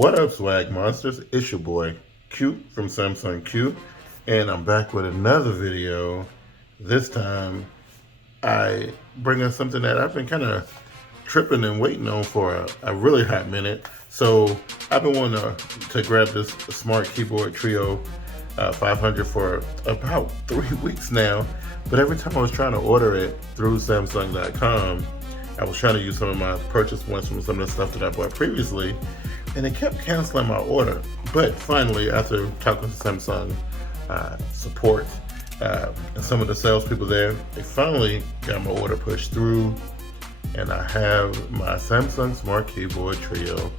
What up, swag monsters? It's your boy Q from Samsung Q, and I'm back with another video. This time, I bring us something that I've been kind of tripping and waiting on for a really hot minute. So I've been wanting to grab this Smart Keyboard Trio 500 for about 3 weeks now. But every time I was trying to order it through Samsung.com, I was trying to use some of my purchase points from some of the stuff that I bought previously, and it kept canceling my order. But finally, after talking to Samsung support and some of the salespeople there, they finally got my order pushed through, and I have my Samsung Smart Keyboard Trio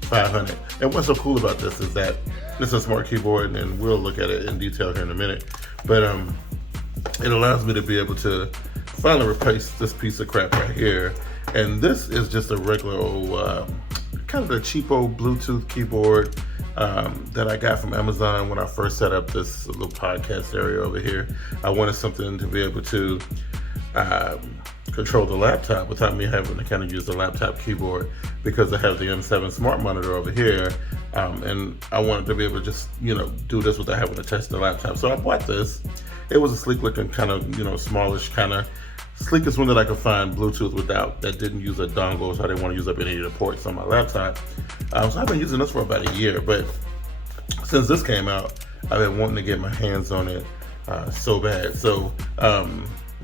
500. And what's so cool about this is that this is a smart keyboard, and we'll look at it in detail here in a minute. But it allows me to be able to finally replace this piece of crap right here. And this is just a regular old, kind of a cheapo Bluetooth keyboard that I got from Amazon when I first set up this little podcast area over here. I wanted something to be able to control the laptop without me having to kind of use the laptop keyboard, because I have the M7 smart monitor over here, and I wanted to be able to just, do this without having to touch the laptop. So I bought this. It was a sleek looking kind of, smallish kind of sleekest one that I could find Bluetooth without, that didn't use a dongle, so I didn't want to use up any of the ports on my laptop. So I've been using this for about a year, but since this came out, I've been wanting to get my hands on it so bad. So,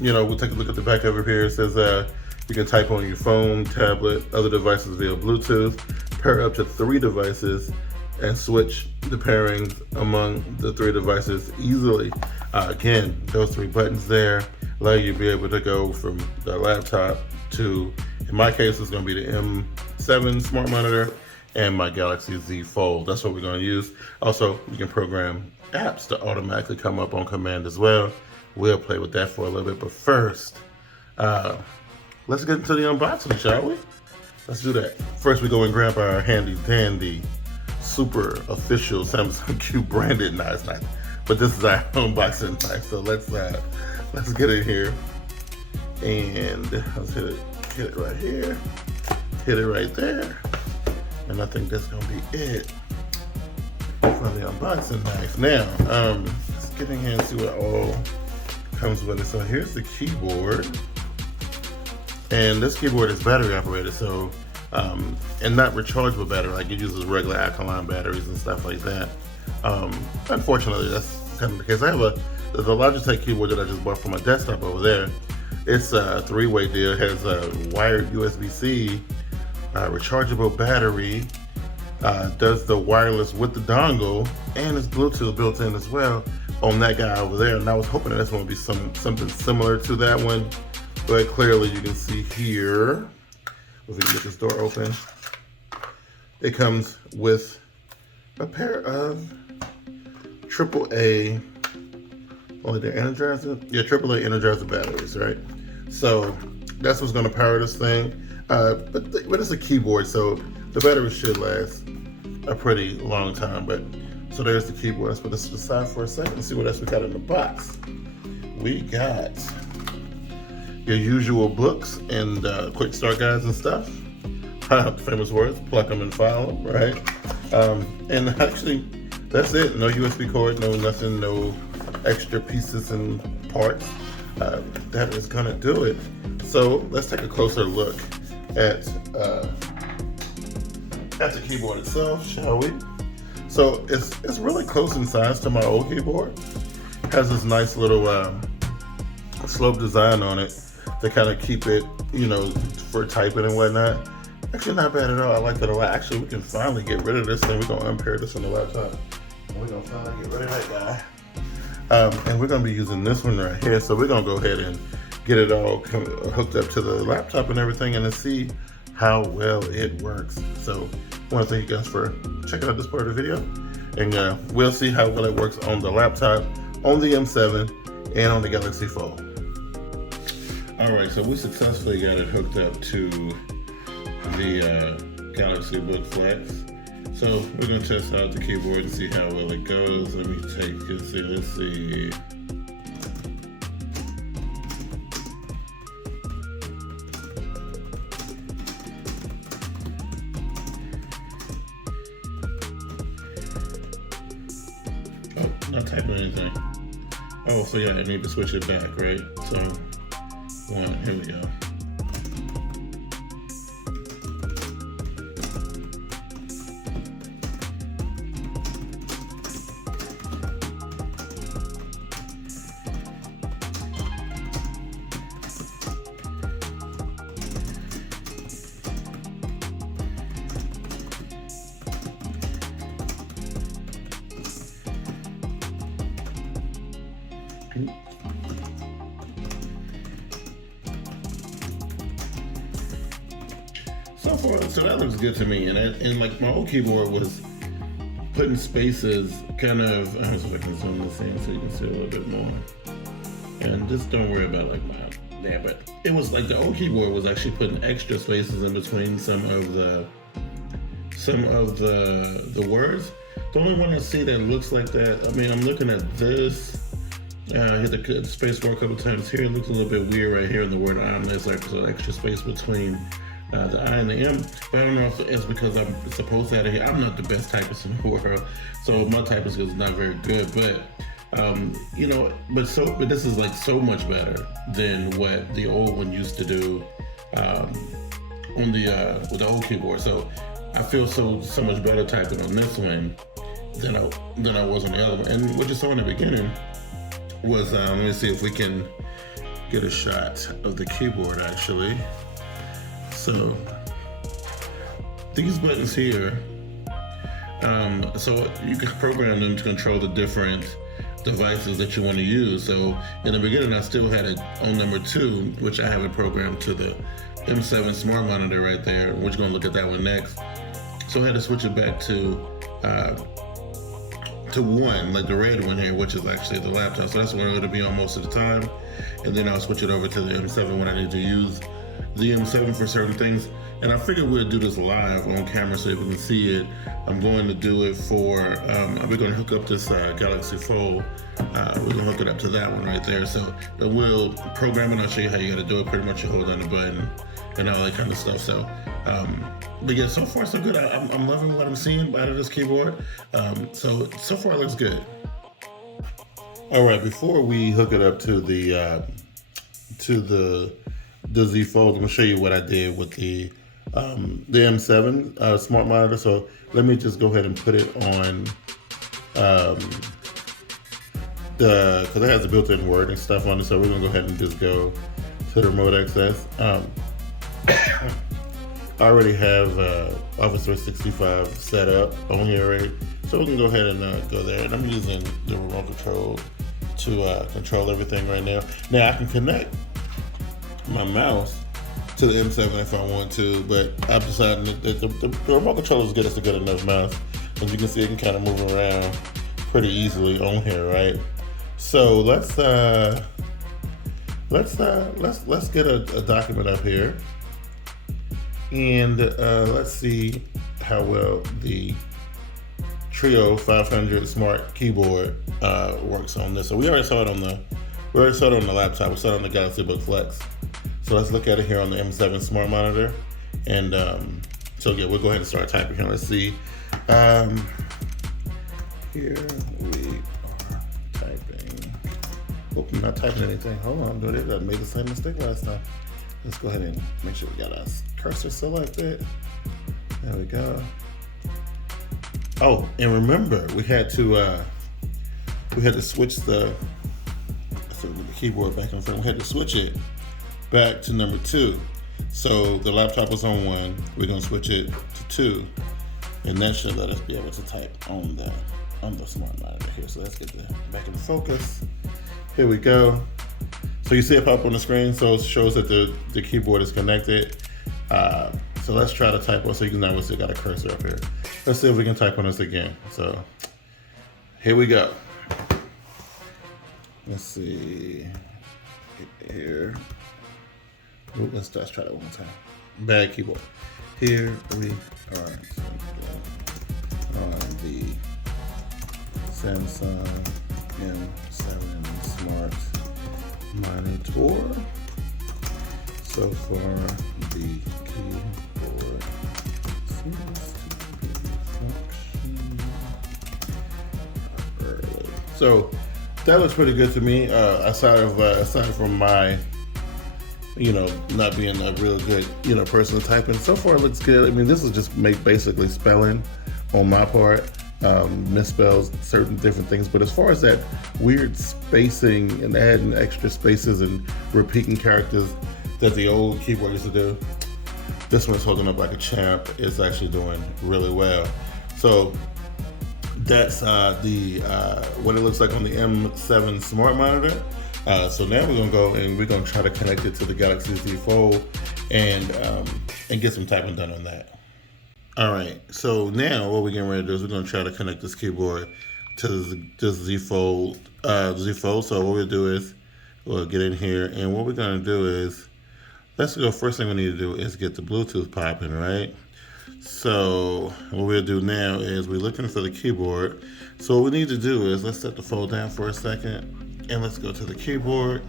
we'll take a look at the back over here. It says you can type on your phone, tablet, other devices via Bluetooth, pair up to 3 devices, and switch the pairings among the 3 devices easily. Again, those 3 buttons there allow you to be able to go from the laptop to, in my case, it's going to be the M7 smart monitor and my Galaxy Z Fold. That's what we're going to use. Also, you can program apps to automatically come up on command as well. We'll play with that for a little bit, but first, let's get into the unboxing, shall we? Let's do that. First, we go and grab our handy dandy, super official Samsung Q branded knife, but this is our unboxing knife. So let's get in here, and let's hit it right here, hit it right there, and I think that's gonna be it for the unboxing knife. Now, let's get in here and see what all comes with it. So here's the keyboard, and this keyboard is battery operated, so and not rechargeable battery, like it uses regular alkaline batteries and stuff like that. Unfortunately, that's kind of the case. I have the Logitech keyboard that I just bought for my desktop over there. It's a 3-way deal. It has a wired USB-C, rechargeable battery, does the wireless with the dongle, and it's Bluetooth built in as well on that guy over there. And I was hoping that this one would be something similar to that one, but clearly you can see here, if we can get this door open, it comes with a pair of AAA, they're Energizer? Yeah, AAA Energizer batteries, right? So that's what's gonna power this thing. But it's a keyboard, so the battery should last a pretty long time. But so there's the keyboard. Let's put this to the side for a second and see what else we got in the box. We got your usual books and quick start guides and stuff. Famous words, pluck them and file them, right? And actually, that's it. No USB cord, no nothing, no extra pieces and parts. That is gonna do it. So let's take a closer look at the keyboard itself, shall we? So it's really close in size to my old keyboard. It has this nice little slope design on it to kind of keep it, for typing and whatnot. Actually, not bad at all. I like it a lot. Actually, we can finally get rid of this thing. We're gonna unpair this on the laptop. We're gonna finally get rid of that guy. And we're gonna be using this one right here. So we're gonna go ahead and get it all hooked up to the laptop and everything, and then see how well it works. So I want to thank you guys for checking out this part of the video, and we'll see how well it works on the laptop, on the M7, and on the Galaxy Fold. All right, so we successfully got it hooked up to the Galaxy Book Flex. So we're gonna test out the keyboard and see how well it goes. Let me let's see. not typing anything. Oh, so yeah, I need to switch it back, right? So, here we go. So far, so that looks good to me. And like my old keyboard was putting spaces kind of, I don't know if I can zoom this in so you can see a little bit more. And just don't worry about like my there, but it was like the old keyboard was actually putting extra spaces in between some of the words. The only one I see that looks like that, I mean, I'm looking at this. I hit the space bar a couple times here. It looks a little bit weird right here in the word "I'm." There's like some extra space between the I and the M, but I don't know if it's because I'm supposed to have it here. I'm not the best typist in the world, so my typing skills is not very good. But you know, but this is like so much better than what the old one used to do on the with the old keyboard. So I feel so much better typing on this one than I was on the other one. And what you saw in the beginning was let me see if we can get a shot of the keyboard actually. So these buttons here, so you can program them to control the different devices that you want to use. So in the beginning, I still had it on number 2, which I have it programmed to the M7 smart monitor right there. We're going to look at that one next. So I had to switch it back to 1, like the red one here, which is actually the laptop. So that's where it'll be on most of the time. And then I'll switch it over to the M7 when I need to use the M7 for certain things. And I figured we'd do this live on camera so you can see it. I'm going to do it for, we're going to hook up this Galaxy Fold. We're going to hook it up to that one right there. So we'll program it. I'll show you how you got to do it. Pretty much you hold down the button and all that kind of stuff. So, but yeah, so far so good. I'm loving what I'm seeing out of this keyboard. So far it looks good. All right, before we hook it up to the Z Fold, I'm gonna show you what I did with the M7 smart monitor. So let me just go ahead and put it on because it has a built-in word and stuff on it. So we're gonna go ahead and just go to the remote access. I already have Office 365 set up on here already, so we can go ahead and go there. And I'm using the remote control to control everything right now. Now I can connect my mouse to the M7 if I want to, but I've decided that the remote control is good. It's a good enough mouse. As you can see, it can kind of move around pretty easily on here, right? So let's get a document up here, and let's see how well the Trio 500 Smart Keyboard works on this. So we already saw it on the laptop. We saw it on the Galaxy Book Flex. So let's look at it here on the M7 Smart Monitor. And so yeah, we'll go ahead and start typing here. Let's see. Here we are typing. Oh, I'm not typing anything. Hold on, dude. I made the same mistake last time. Let's go ahead and make sure we got our cursor selected. There we go. Oh, and remember, we had to switch the keyboard back and forth. We had to switch it back to number 2. So the laptop was on 1. We're gonna switch it to 2, and that should let us be able to type on the smart monitor here. So let's get back into focus. Here we go. So you see it pop on the screen. So it shows that the keyboard is connected. So let's try to type on. So you can now see got a cursor up here. Let's see if we can type on this again. So here we go. Let's see here. Ooh, let's try that one more time. Bad keyboard. Here we are on the Samsung M7 Smart Monitor. So far, the keyboard seems to be functioning early. So that looks pretty good to me. Aside from my, not being a real good, person typing. So far, it looks good. I mean, this is just basically spelling on my part. Misspells certain different things, but as far as that weird spacing and adding extra spaces and repeating characters that the old keyboard used to do, this one's holding up like a champ. It's actually doing really well. So that's what it looks like on the M7 smart monitor. So now we're gonna go and we're gonna try to connect it to the Galaxy Z Fold and get some typing done on that. All right, so now what we're getting ready to do is we're going to try to connect this keyboard to the Z Fold. So what we'll do is we'll get in here, and what we're going to do is, first thing we need to do is get the Bluetooth popping, right? So what we'll do now is we're looking for the keyboard. So what we need to do is, let's set the Fold down for a second, and let's go to the keyboard.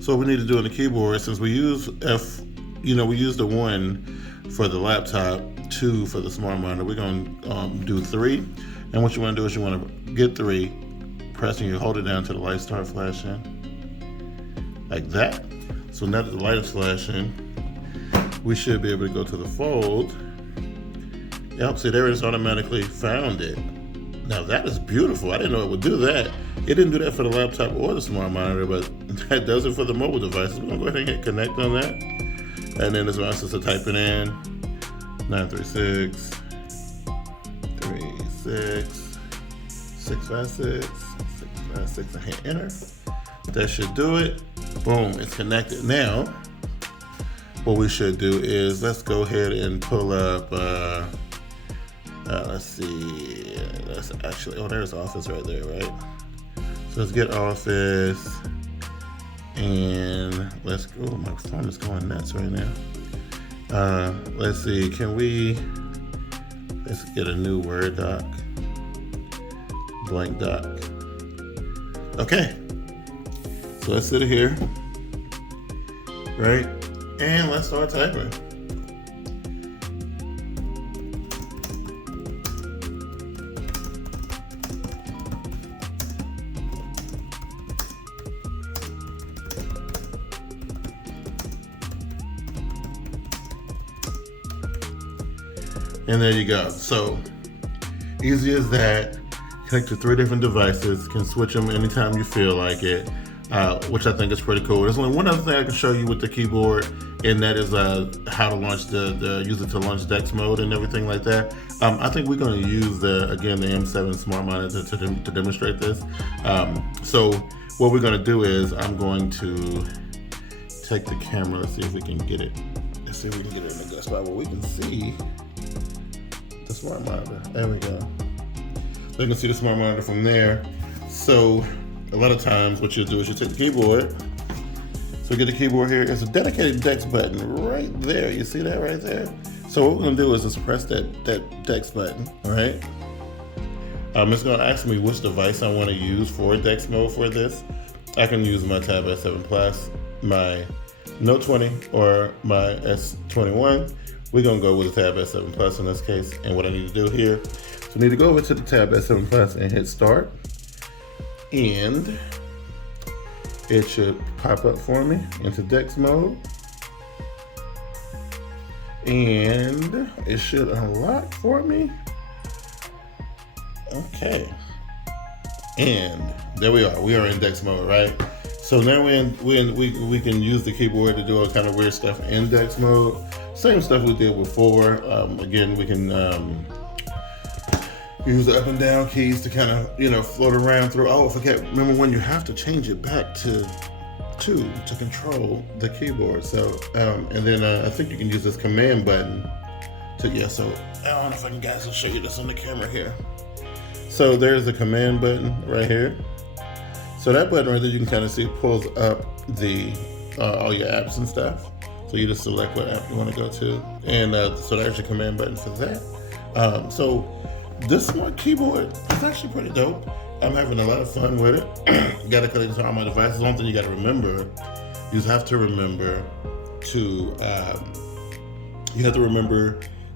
So what we need to do on the keyboard, since we use we use the 1 for the laptop, 2 for the smart monitor, we're going to do 3. And what you want to do is you want to get 3, press and you hold it down till the light start flashing, like that. So now that the light is flashing, we should be able to go to the Fold. Yep, see there it is, automatically found it. Now that is beautiful. I didn't know it would do that. It didn't do that for the laptop or the smart monitor, but that does it for the mobile devices. We're going to go ahead and hit connect on that. And then it's asking us to type it in. 936 36 656 656 and hit enter. That should do it. Boom, it's connected. Now what we should do is let's go ahead and pull up let's see, that's actually, there's Office right there, right? So let's get Office and let's go. Oh, my phone is going nuts right now. Let's see, let's get a new Word doc, blank doc. Okay, so let's sit here, right? And let's start typing. And there you go. So easy as that. Connect to 3 different devices. Can switch them anytime you feel like it, which I think is pretty cool. There's only one other thing I can show you with the keyboard, and that is how to launch use it to launch Dex Mode and everything like that. I think we're going to use the M7 smart monitor to demonstrate this. So what we're going to do is I'm going to take the camera. Let's see if we can get it. Let's see if we can get it in a good spot where we can see the smart monitor. There we go. So you can see the smart monitor from there. So a lot of times what you'll do is you take the keyboard. So get the keyboard here. It's a dedicated Dex button right there. You see that right there? So what we're gonna do is just press that Dex button, all right? It's gonna ask me which device I wanna use for Dex Mode for this. I can use my Tab S7 Plus, my Note 20, or my S21. We're gonna go with the Tab S7 Plus in this case. And what I need to do here, so I need to go over to the Tab S7 Plus and hit start. And it should pop up for me into Dex Mode. And it should unlock for me. Okay. And there we are. We are in Dex Mode, right? So now we can use the keyboard to do all kind of weird stuff in Dex Mode. Same stuff we did before. Again, we can use the up and down keys to kind of, float around through. Oh, I forget. Remember when you have to change it back to 2 to control the keyboard. So, and then I think you can use this command button to, so I don't know if I can guys will show you this on the camera here. So there's the command button right here. So that button right there, you can kind of see pulls up the all your apps and stuff. So you just select what app you want to go to. And so there's your command button for that. So this smart keyboard is actually pretty dope. I'm having a lot of fun with it. Got to connect it to all my devices. One thing you got to remember, you have to remember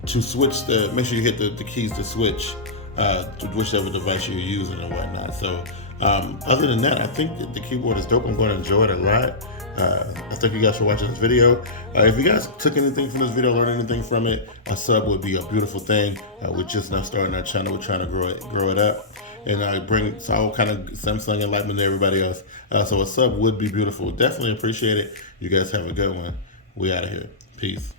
to switch make sure you hit the keys to switch to whichever device you're using and whatnot. So Other than that, I think the keyboard is dope. I'm going to enjoy it a lot. I thank you guys for watching this video. If you guys took anything from this video, learned anything from it, a sub would be a beautiful thing. We're just now starting our channel. We're trying to grow it up, and bring all kind of Samsung enlightenment to everybody else. So a sub would be beautiful. Definitely appreciate it. You guys have a good one. We out of here. Peace.